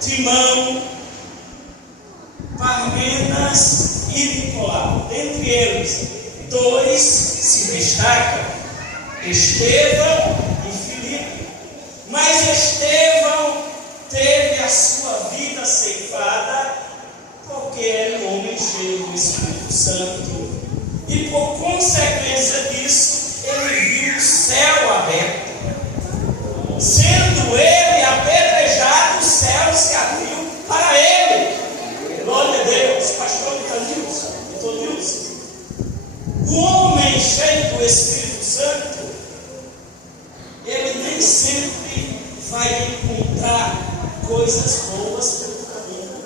Timão, Parmenas e Nicolau. Dentre eles, dois se destacam: Estevão e Filipe. Mas Estevão teve a sua vida ceifada porque era um homem cheio do Espírito Santo, e por consequência disso ele viu o céu aberto. Sendo ele apedrejado, o céu se abriu para ele. Glória a Deus. Pastor Vitor, o homem cheio do Espírito Santo, ele nem sempre vai encontrar coisas boas pelo caminho.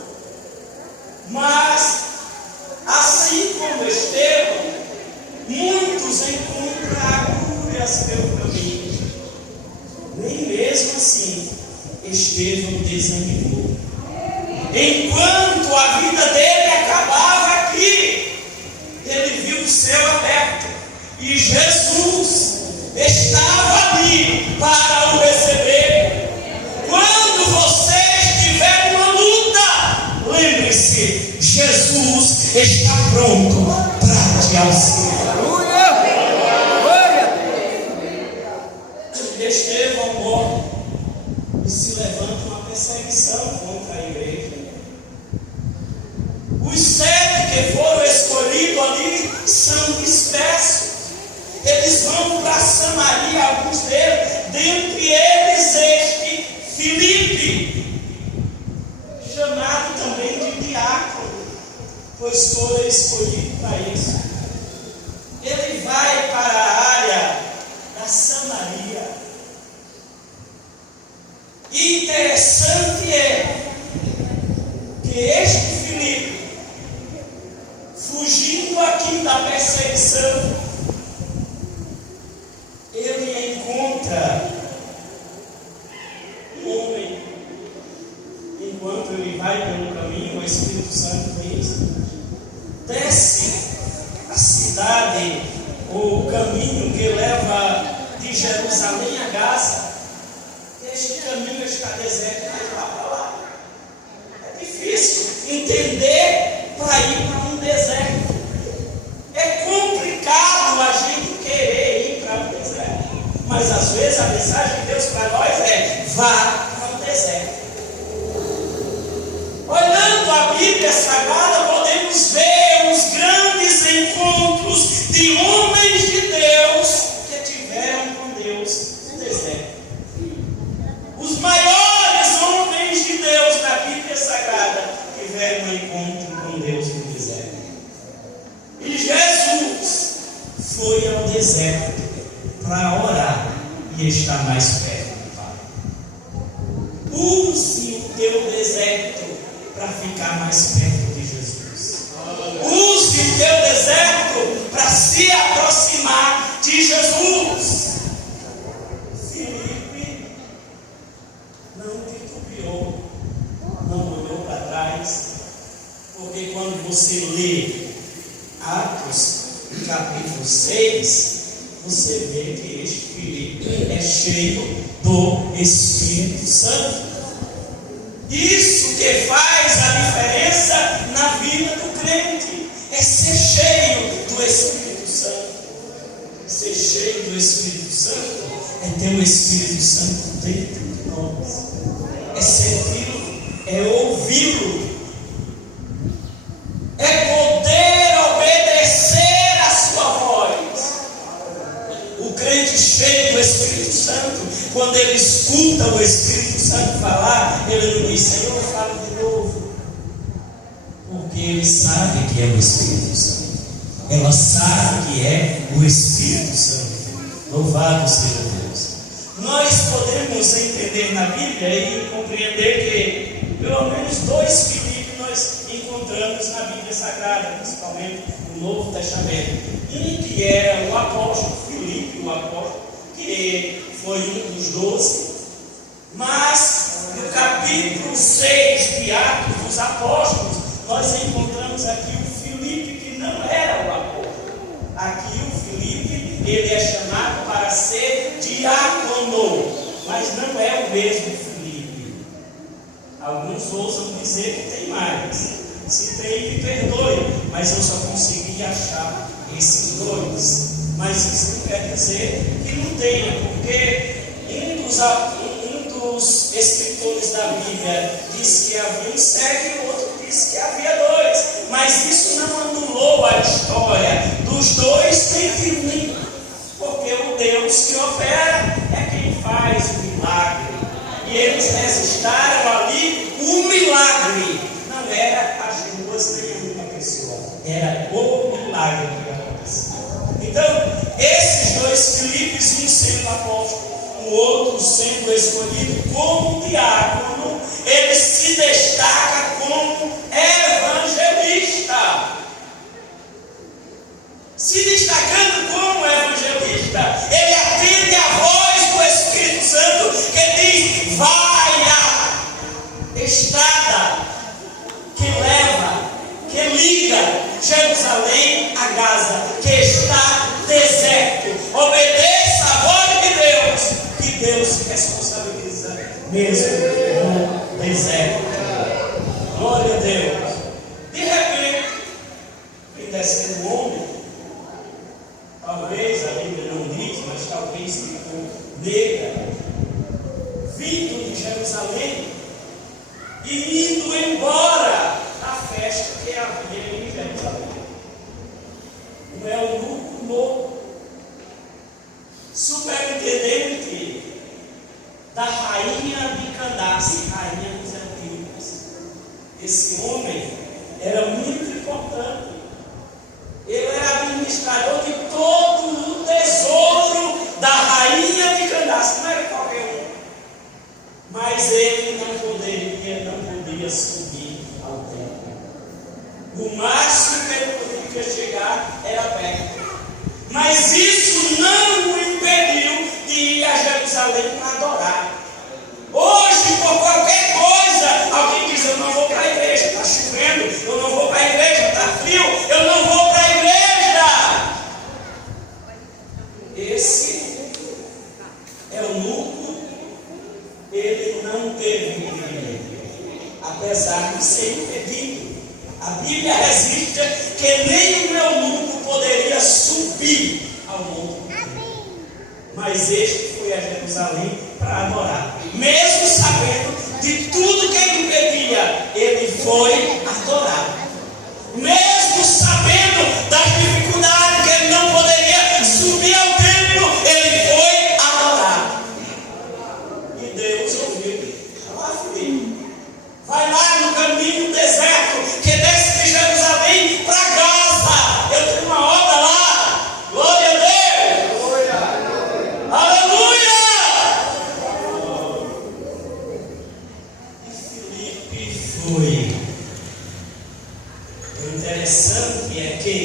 Mas, assim como Estevão, muitos encontram agulhas pelo caminho. Nem mesmo assim, Estevão desanimou. Enquanto a vida dele acabava aqui, ele viu o céu aberto e Jesus estava ali para o receber. Quando você estiver numa luta, lembre-se, Jesus está pronto para te auxiliar. Estevão morre e se levanta uma perseguição contra a igreja. Os 7 que foram escolhidos ali são dispersos. Eles vão para Samaria, alguns deles, dentre eles este Filipe, chamado também de diácono, pois foi escolhido para isso. Ele vai para a área da Samaria. E interessante é que este Filipe, fugindo aqui da perseguição, ele encontra um homem. Enquanto ele vai pelo caminho, o Espírito Santo desce a cidade, ou o caminho que leva de Jerusalém a Gaza. Este caminho está deserto, mas lá para lá. É difícil entender para ir para um deserto. É complicado a gente querer ir para um deserto. Mas às vezes a mensagem de Deus para nós é: vá para o deserto. Olhando a Bíblia Sagrada, podemos ver os grandes encontros de homens de Deus que tiveram com Deus no deserto. Os maiores homens de Deus na Bíblia Sagrada tiveram um encontro com Deus no deserto. E Jesus foi ao deserto para orar e estar mais perto do Pai. Use o teu deserto para ficar mais perto de Jesus. Use o teu deserto para se aproximar de Jesus. Não titubeou, não olhou para trás, porque quando você lê Atos, capítulo 6, você vê que este Filipe é cheio do Espírito Santo. Isso que faz a diferença na vida do crente, é ser cheio do Espírito Santo. Ser cheio do Espírito Santo é ter o Espírito Santo dentro de nós. É servi-lo, é ouvi-lo, é poder obedecer a sua voz. O crente cheio do Espírito Santo, quando ele escuta o Espírito Santo falar, ele não diz: Senhor, fala de novo, porque ele sabe que é o Espírito Santo. Ela sabe que é o Espírito Santo. Louvado seja Deus. Nós podemos entender na Bíblia e compreender que pelo menos 2 Filipes nós encontramos na Bíblia Sagrada, principalmente no Novo Testamento. Um que era o apóstolo Filipe, o apóstolo, que foi um dos 12. Mas no capítulo 6 de Atos dos Apóstolos, nós encontramos aqui o Filipe que não era o apóstolo. Aqui o Filipe, ele é chamado para ser diácono, mas não é o mesmo Filipe. Alguns ousam dizer que tem mais. Se tem, me perdoe, mas eu só consegui achar esses dois. Mas isso não quer dizer que não tenha, porque um dos escritores da Bíblia disse que havia 7 e o outro disse que havia 2. Mas isso não anulou a história dos dois entre um, porque o Deus que opera é quem faz o milagre. E eles registraram ali um milagre. Não era as duas nem uma pessoa, era o milagre que aconteceu. Então, esses dois Filipes, um sendo apóstolo, o outro sendo escolhido como diácono, ele se destaca como evangelista. Se destacando como evangelista, ele atende a voz do Espírito Santo que diz: vai na estrada que leva, que liga Jerusalém a Gaza, que está deserto. Obedeça a voz de Deus, que Deus se responsabiliza mesmo no deserto. Glória a Deus. De repente, vem descendo um homem, talvez a Bíblia não diz, mas talvez ficou negra, vindo de Jerusalém e indo embora da festa que havia em Jerusalém. Um eunuco louco, superintendente da rainha de Candace, rainha dos Etíopes. Esse homem era muito importante. Ele era administrador de todo o tesouro da rainha de Candace. Não era qualquer um. Mas ele não podia subir ao templo. O máximo que ele podia chegar era perto. Mas isso não o impediu de ir a Jerusalém para adorar. Hoje, por qualquer coisa, alguém diz: eu não vou para a igreja, está chovendo, eu não vou para a igreja, está frio, eu não vou para a igreja. Esse eunuco, ele não teve privilégio, apesar de ser impedido. A Bíblia registra que nem o eunuco poderia subir ao monte. Mas este foi a Jerusalém para adorar. Mesmo sabendo de tudo que ele impedia, ele foi adorar. Mesmo sabendo das dificuldades que ele não poderia subir ao templo, ele foi adorar. E Deus ouviu: lá, filho, vai lá no caminho deserto que desce de Jerusalém para Gaza. Eu tenho uma obra lá. Glória a Deus. Aleluia. E Filipe foi. O interessante é que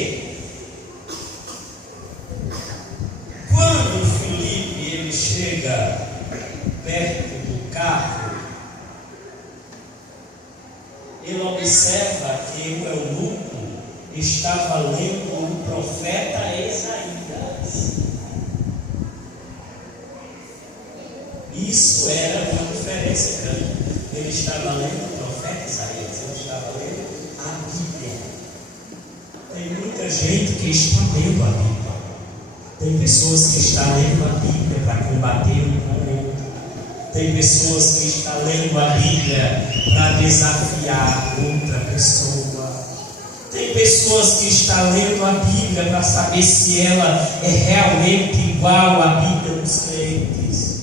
quando Filipe ele chega perto do carro, ele observa que o eunuco estava lendo o profeta Isaías. Isso era uma diferença grande. Ele estava lendo o profeta Isaías, ele estava lendo a Bíblia. Tem muita gente que está lendo a Bíblia. Tem pessoas que estão lendo a Bíblia para combater um com o outro. Tem pessoas que estão lendo a Bíblia para desafiar outra pessoa. Tem pessoas que estão lendo a Bíblia para saber se ela é realmente igual à Bíblia dos crentes.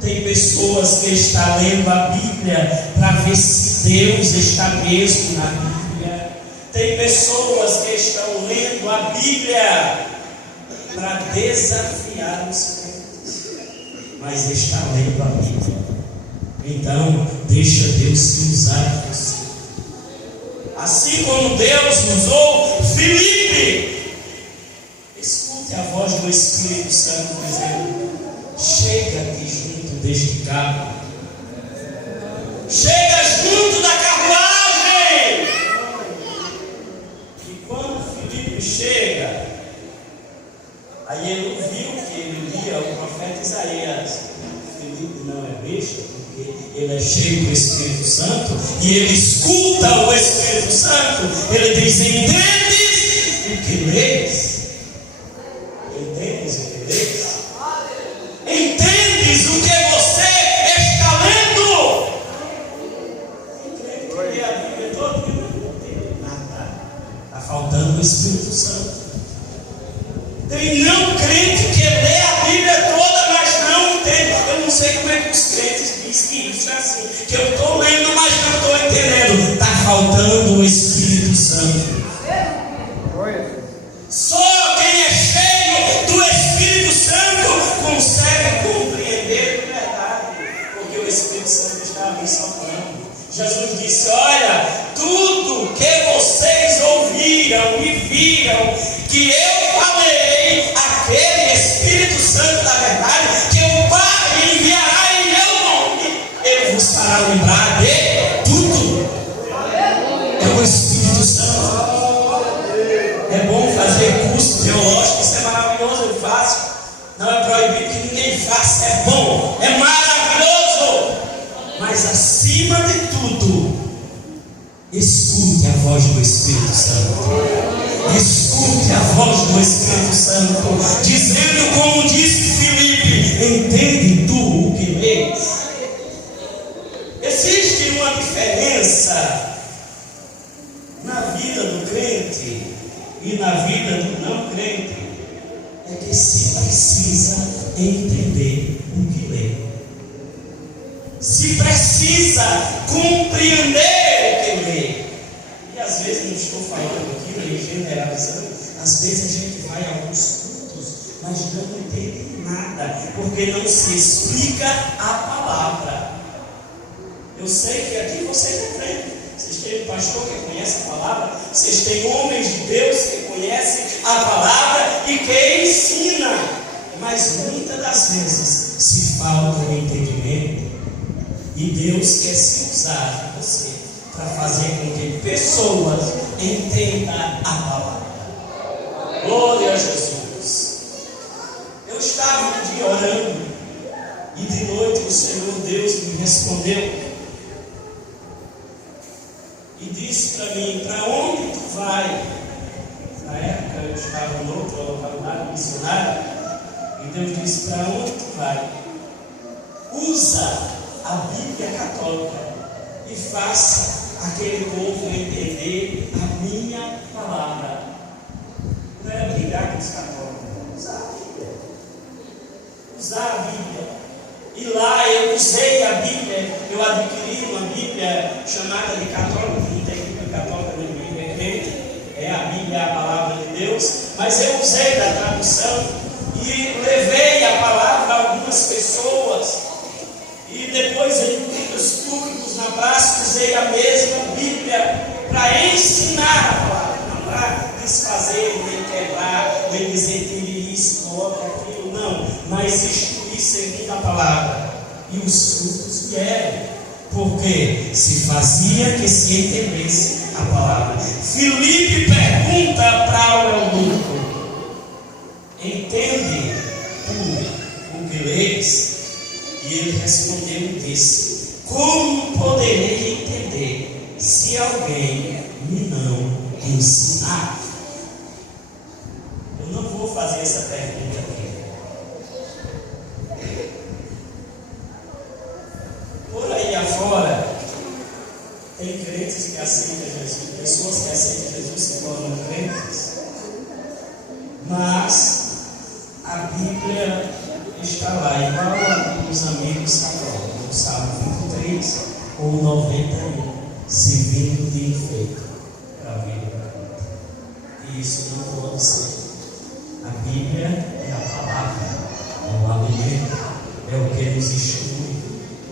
Tem pessoas que estão lendo a Bíblia para ver se Deus está mesmo na Bíblia. Tem pessoas que estão lendo a Bíblia para desafiar os crentes, mas está lendo a Bíblia. Então, deixa Deus se usar você. Assim como Deus usou Filipe, escute a voz do Espírito Santo dizendo: chega aqui junto deste carro, chega junto da carruagem. E quando Filipe chega, aí ele viu que ele lia o profeta Isaías. Filipe não é besta, porque ele é cheio do Espírito Espírito Santo, e ele escuta o Espírito Santo, ele diz: entendes o que lês? Entendes o que lês? Entendes o que você está lendo? Quem lê a Bíblia toda não entende nada. Está faltando o Espírito Santo. Tem não crente que lê a Bíblia toda, mas não entende. Eu não sei como é que os crentes dizem que isso é assim, que eu estou lendo, mas não estou entendendo. Está faltando o Espírito Santo. Só quem é cheio do Espírito Santo consegue compreender de verdade, porque o Espírito Santo está ali soprando. Jesus disse: olha, tudo que vocês ouviram e viram que eu falei, aquele Espírito Santo da verdade, que o Pai enviará em meu nome, ele vos fará lembrar de tudo. É o Espírito Santo. É bom fazer curso teológico, isso é maravilhoso, eu faço. Não é proibido que ninguém faça, é bom, é maravilhoso. Mas acima de tudo, escute a voz do Espírito Santo. Escute a voz do Espírito Santo, dizendo como disse Filipe: entende tu o que lês? Existe uma diferença na vida do crente e na vida do não crente, é que se precisa entender o que lê, se precisa compreender o que lê. E às vezes, não estou falando aqui nem generalizando, às vezes a gente vai a alguns cultos, mas não entende nada, porque não se explica a palavra. Eu sei que aqui vocês não entendem. Vocês têm um pastor que conhece a palavra, vocês têm homens de Deus que conhecem a palavra e que ensina, mas muitas das vezes se falta o entendimento, e Deus quer se usar de você para fazer com que pessoas entendam a palavra. Glória a Jesus. Eu estava um dia orando e de noite o Senhor Deus me respondeu e disse para mim: para onde tu vai? Na época eu estava em outra localidade missionária, e Deus disse: para onde tu vai? Usa a Bíblia católica e faça aquele povo entender a minha palavra. Não é brigar com os católicos, usar a Bíblia. Usar a Bíblia. E lá eu usei a Bíblia, eu adquiri uma Bíblia chamada de católica, não tem Bíblia católica nem Bíblia crente, é a Bíblia, a palavra de Deus, mas eu usei da tradução e levei a palavra a algumas pessoas, e depois em cultos públicos na praça usei a mesma Bíblia para ensinar a palavra, não para desfazer, nem quebrar, nem dizer que isso, coloca aquilo, não, mas instruir seguindo a palavra, e os frutos vieram, porque se fazia que se entendesse a palavra. Filipe pergunta para o eunuco: entende tu o que lês? E ele respondeu e disse: como poderei entender se alguém me não ensinar? Eu não vou fazer essa pergunta aqui. Por aí afora, tem crentes que aceitam Jesus, pessoas que aceitam Jesus se tornam crentes, mas a Bíblia está lá, igual os amigos católicos, no Salmo 23 ou 91, servindo de enfeite para a vida da vida. E isso não pode ser. A Bíblia é a palavra, é o alimento, é o que nos instrui,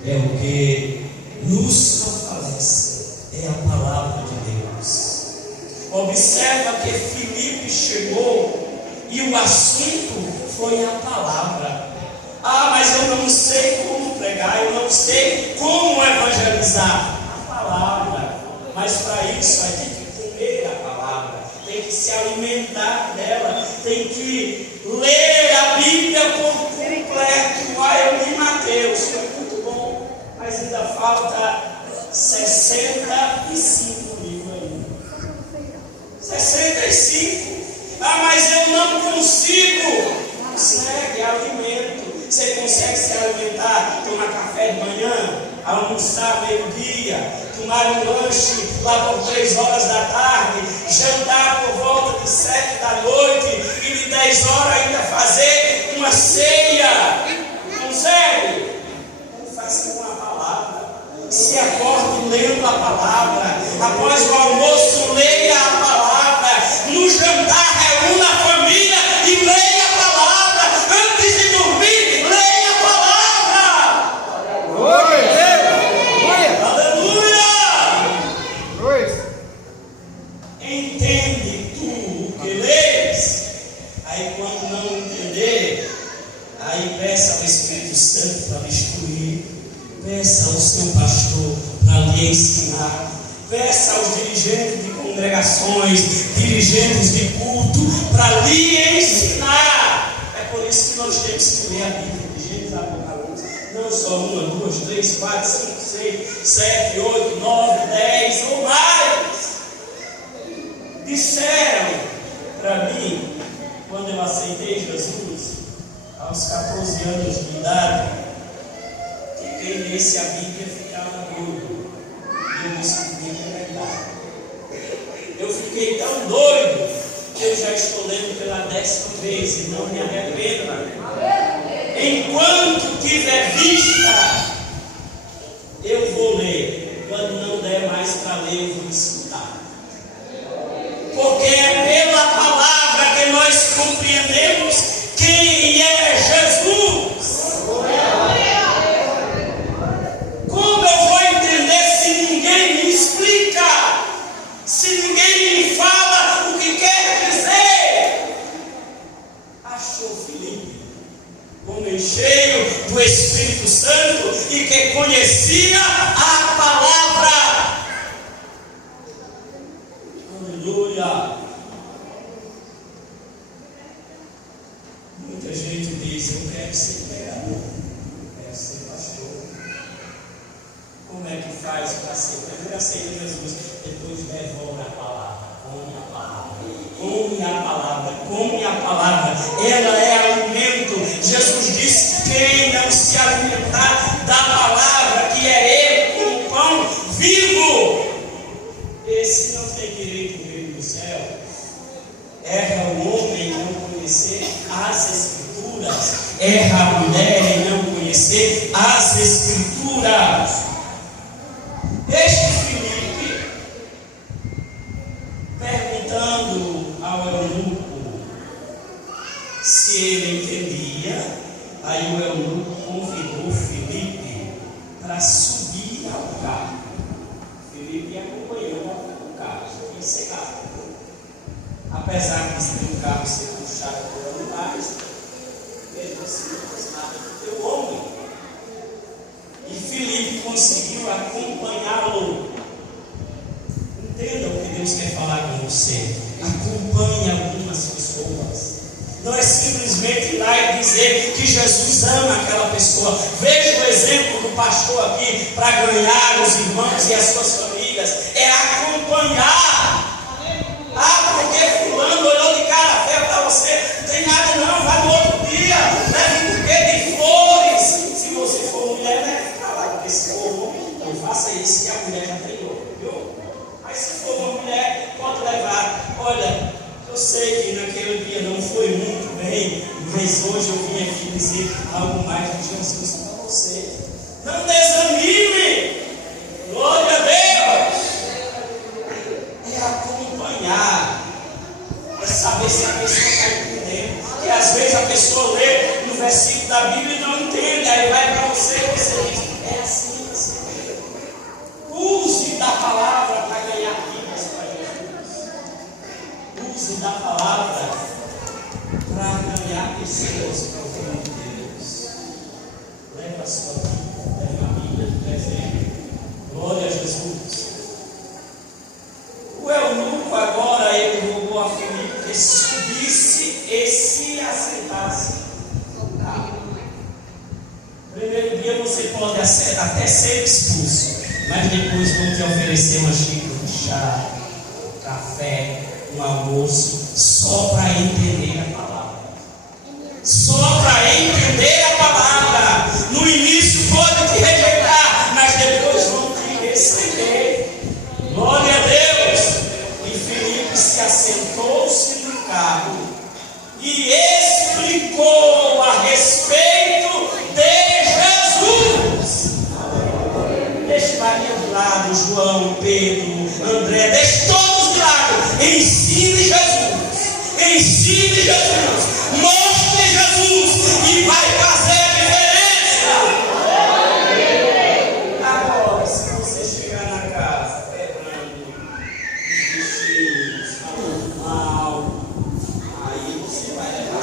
é o que nos fortalece, é a palavra de Deus. Observa que Filipe chegou e o assunto foi a palavra. Ah, mas eu não sei como pregar, eu não sei como evangelizar. A palavra. Mas para isso vai ter que comer a palavra, tem que se alimentar dela, tem que ler a Bíblia por completo. Ah, eu li Mateus, foi muito bom, mas ainda falta 65 livros aí. 65. Ah, mas eu não consigo. Consegue, alimento. Você consegue se alimentar, tomar café de manhã, almoçar meio-dia, tomar um lanche lá por 3 horas da tarde, jantar por volta de 7 da noite e de 10 horas ainda fazer uma ceia. Consegue? Não faz com a palavra. Se acorde lendo a palavra. Após o almoço, leia a palavra. No jantar, reúna a família e leia a palavra. Antes de dormir, leia a palavra. Aleluia! Entende tu o que lês? Aí quando não entender, aí peça ao Espírito Santo para instruir. Peça ao seu pastor para lhe ensinar. Peça aos dirigentes de congregações, dirigentes de culto, para lhe ensinar. É por isso que nós temos que ler a Bíblia de Gênesis a Apocalipse. Não só 1, 2, 3, 4, 5, 6, 7, 8, 9, 10 ou mais. Disseram para mim, quando eu aceitei Jesus, aos 14 anos de idade, que quem lesse a Bíblia ficava doido. E eu descobri que é verdade. Eu fiquei tão doido que eu já estou lendo pela 10ª vez e não me arrependo. Enquanto tiver vista, eu vou ler. Quando não der mais para ler, eu vou escutar. Porque é pela palavra que nós compreendemos quem é Jesus. Como eu vou entender se ninguém me explica? Se ninguém me fala o que quer dizer? Achou Filipe, homem cheio do Espírito Santo e que conhecia a palavra. Aleluia! Muita gente diz: eu quero ser pregador, eu quero ser pastor. Como é que faz para ser? Primeiro aceita Jesus, depois devolve a palavra. Come a palavra. Come a palavra. Come a palavra. Ela é alimento. Jesus disse: quem não se alimentar da palavra, que é Ele, como pão vivo, esse não tem direito ao reino do céu. Erra o homem em não conhecer as Escrituras. Erra a mulher em não conhecer as Escrituras. Este Filipe, perguntando ao eunuco se ele entendia, aí o eunuco convidou Filipe para subir ao carro. Filipe acompanhou o carro, e ser rápido. Apesar de o carro ser puxado por animais, mesmo assim não fez nada do teu homem. E Filipe conseguiu acompanhá-lo. Entenda o que Deus quer falar com você. Acompanhe algumas pessoas. Não é simplesmente ir lá e dizer que Jesus ama aquela pessoa. Veja o exemplo do pastor aqui para ganhar os irmãos e as suas famílias. É acompanhar. Ah, porque fulano olhou de cara feia para você. Não tem nada não, vai no outro dia. Leve um buquê de flores. Se você for mulher, né? Se for homem, não faça isso, que a mulher já treinou, viu? Mas se for uma mulher, pode levar. Olha, eu sei que naquele dia não foi muito bem, mas hoje eu vim aqui dizer algo mais de Jesus para você. Não desanime! Glória a Deus! É acompanhar, é saber se a pessoa está entendendo. Porque às vezes a pessoa lê no versículo da Bíblia e não entende, aí vai para você e você diz: é assim, assim. Use da palavra para ganhar vidas para Jesus. Use da palavra para ganhar pessoas para o reino de Deus. Leva a sua vida, leva a Bíblia de presente. Glória a Jesus. O eunuco agora ele rogou a Filipe que subisse e se assentasse no carro. Primeiro dia você pode até ser expulso. mas depois vão te oferecer uma xícara de chá, café, um almoço, só para entender a palavra. Só para entender a palavra. No início pode te rejeitar, mas depois vão te receber. Glória a Deus. E Filipe se assentou-se no carro e explicou a respeito de Jesus. Deixe Maria de lado, João, Pedro, André, deixe todos de lado. Ensine Jesus. Ensine Jesus. Mostre Jesus e vai fazer a diferença. Agora, se você chegar na casa quebrando os bichinhos, falando mal, aí você vai levar a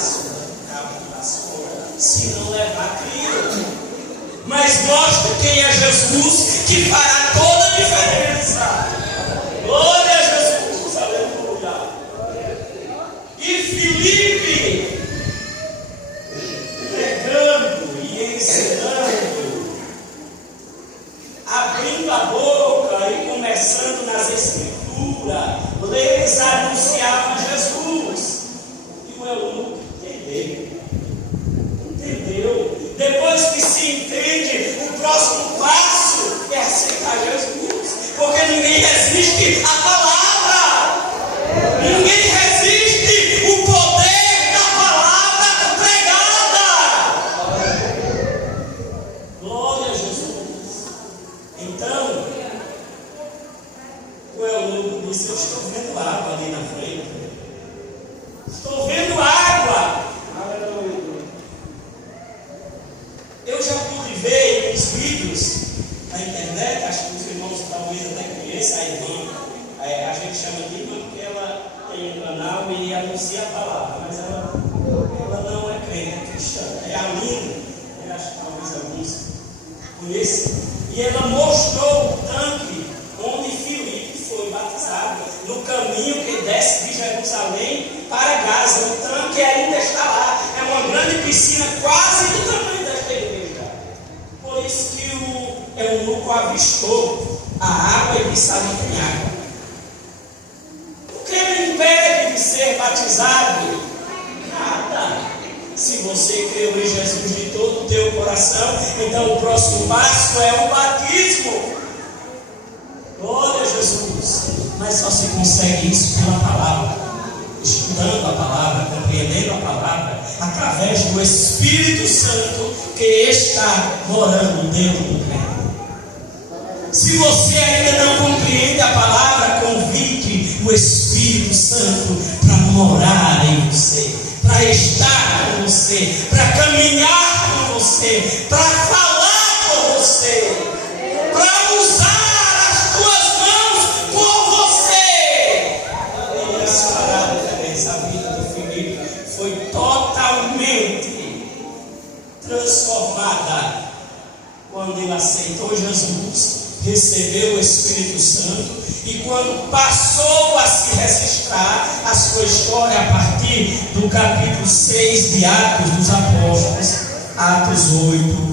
sua, se não levar, cria. Mas mostre quem é Jesus, que fará toda a diferença. Glória a Jesus, aleluia. E Filipe, pregando e ensinando, abrindo a boca e começando nas Escrituras, eles anunciavam Jesus. E o eunuco entendeu. Depois que se entende, o próximo passo é aceitar Jesus, porque ninguém resiste à palavra, ninguém resiste o poder da palavra pregada. Glória a Jesus. Então, o eunuco disse: eu estou vendo água ali na frente, estou vendo água. Eu já pude ver uns vídeos na internet, acho que os irmãos talvez até conheçam a irmã, a gente chama de irmã porque ela tem um canal e anuncia a palavra, mas ela não é crente, é cristã, é a Lina, acho que talvez alguns conheçam, e ela mostrou o tanque onde Filipe foi batizado, no caminho que desce de Jerusalém para Gaza. O tanque ainda está lá, é uma grande piscina quase do tamanho desta igreja. Por isso que o eunuco avistou a água e disse: ali tem água. O que me impede de ser batizado? Nada. Se você creu em Jesus de todo o teu coração, então o próximo passo é o batismo. Glória a Jesus. Mas só se consegue isso pela palavra, estudando a palavra, compreendendo a palavra, através do Espírito Santo que está morando dentro do crente. Se você ainda não compreende a palavra, convide o Espírito Santo para morar em você, para estar com você, para caminhar com você, para falar com você, para usar as tuas mãos por você. E isso fará a diferença. A vida de Filipe foi totalmente transformada quando ele aceitou Jesus, recebeu o Espírito Santo, e quando passou a se registrar a sua história a partir do capítulo 6 de Atos dos Apóstolos, Atos 8,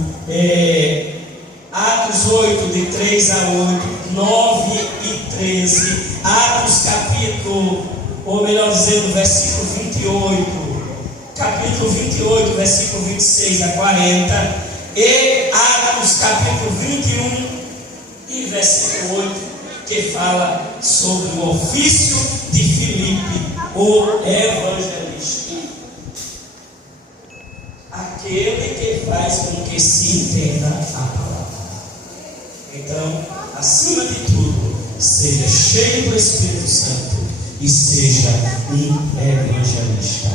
de 3 a 8, 9 e 13, Atos capítulo, ou melhor dizendo, versículo 28, capítulo 28, versículo 26 a 40, e Atos capítulo 21 e versículo 8, que fala sobre o ofício de Filipe, o evangelista, aquele que faz com que se entenda a palavra. Então, acima de tudo, seja cheio do Espírito Santo e seja um evangelista.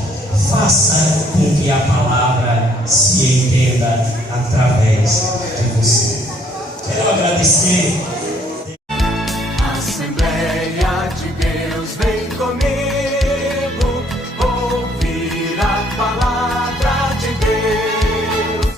Faça com que a palavra se entenda através de você. Quero agradecer